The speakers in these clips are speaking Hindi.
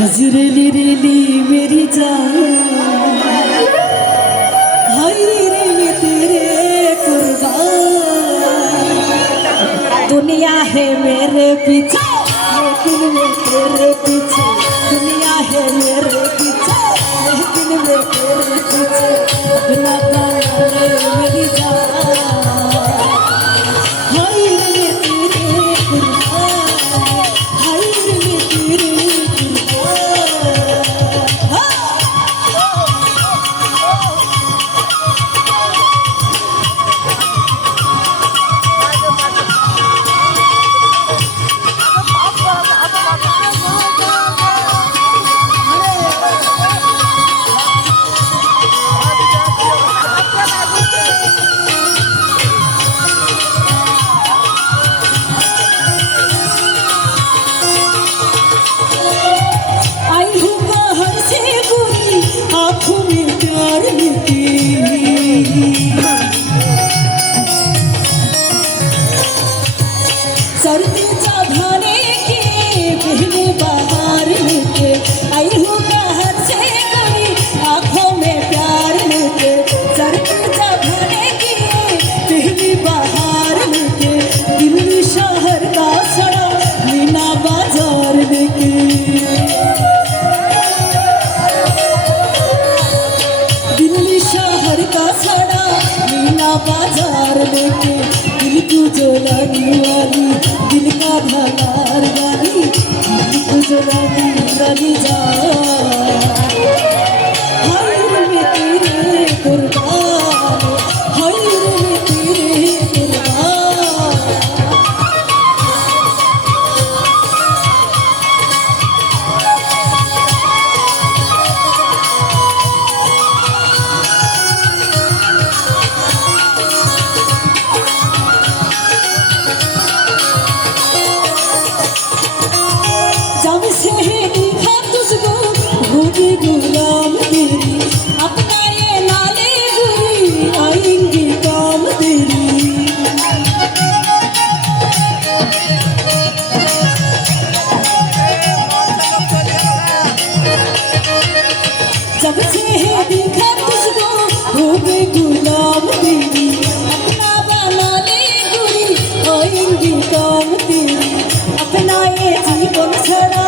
हजरेली रेली मेरी जान हाय रे मैं तेरे कुर्बान दुनिया है मेरे पीछे लेकिन मैं तेरे पीछे दुनिया है मेरे पीछे लेकिन मैं तेरे पीछे अपना मेरी जान हाय रे मैं तेरे कुर्बान हाय रे मैं तेरे सर्दी जाने के पहले बाहर लेके आई हूँ बाहर से कभी आँखों में प्यार लेके सर्दी जाने के पहले बाहर लेके दिल्ली शहर का सड़ा मीना बाजार लेके दिल्ली शहर का सड़ा मीना बाजार लेके दिल को जलाने वाली दिल का भलार वाली दिल को जलाने वाली जान हाय रे मैं तेरे कुर्बान हाय रे मैं तेरे कुर्बान जब से है देखा तुझको होगी गुलाम तेरी अपना ये नाले बुरी आएंगी काम तेरी जब से है देखा तुझको होगी गुलाम तेरी अपना बनाने बुरी आएंगी काम तेरी अपना ये जीवन छड़ा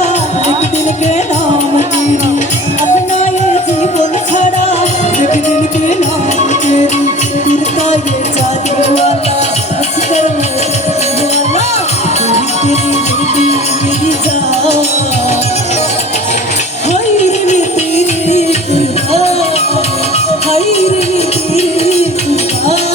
एक दिन के नाम तेरी अपना ये जीवन छड़ा एक दिन के नाम तेरी फिरता ये जादू वाला अस्कर में वाला तेरी तेरी मेरी जान हाय रे मैं तेरी कुर्बान हाय रे मैं तेरी कुर्बान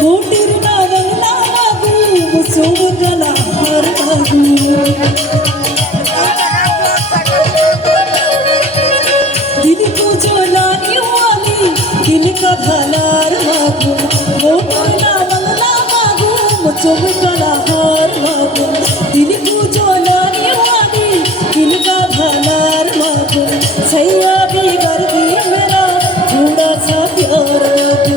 मोटर ना बंगला बाबू मुसोगला हर बाबू दिल को जलाने वाली दिल का भलार बाबू मोटर ना बंगला बाबू मुसोगला हर बाबू दिल को जलाने वाली दिल का भलार बाबू सैया भी कर दी मेरा थोड़ा सा प्यार बाबू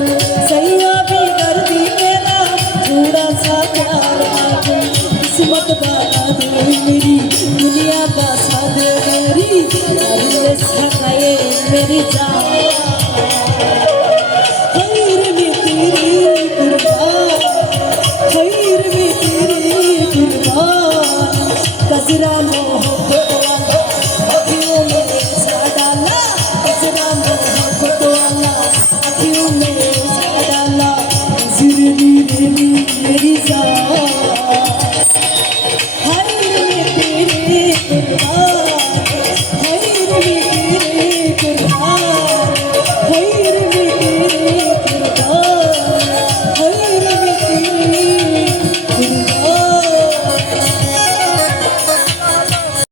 सैया भी कर दी मेरा थोड़ा सा प्यार बाबू किस्मत बना दे मेरी दुनिया का साथ मेरी सखाए मेरी जान हाय रे मैं तेरी कुर्बान हाय रे मैं तेरी कुर्बान कजरा मोहब्बत वाला अखियों में सा डाला कजरा मोहब्बत वाला अखियों में सा डाला हजरेली रेली मेरी जान हाय रे मैं तेरे कुर्बान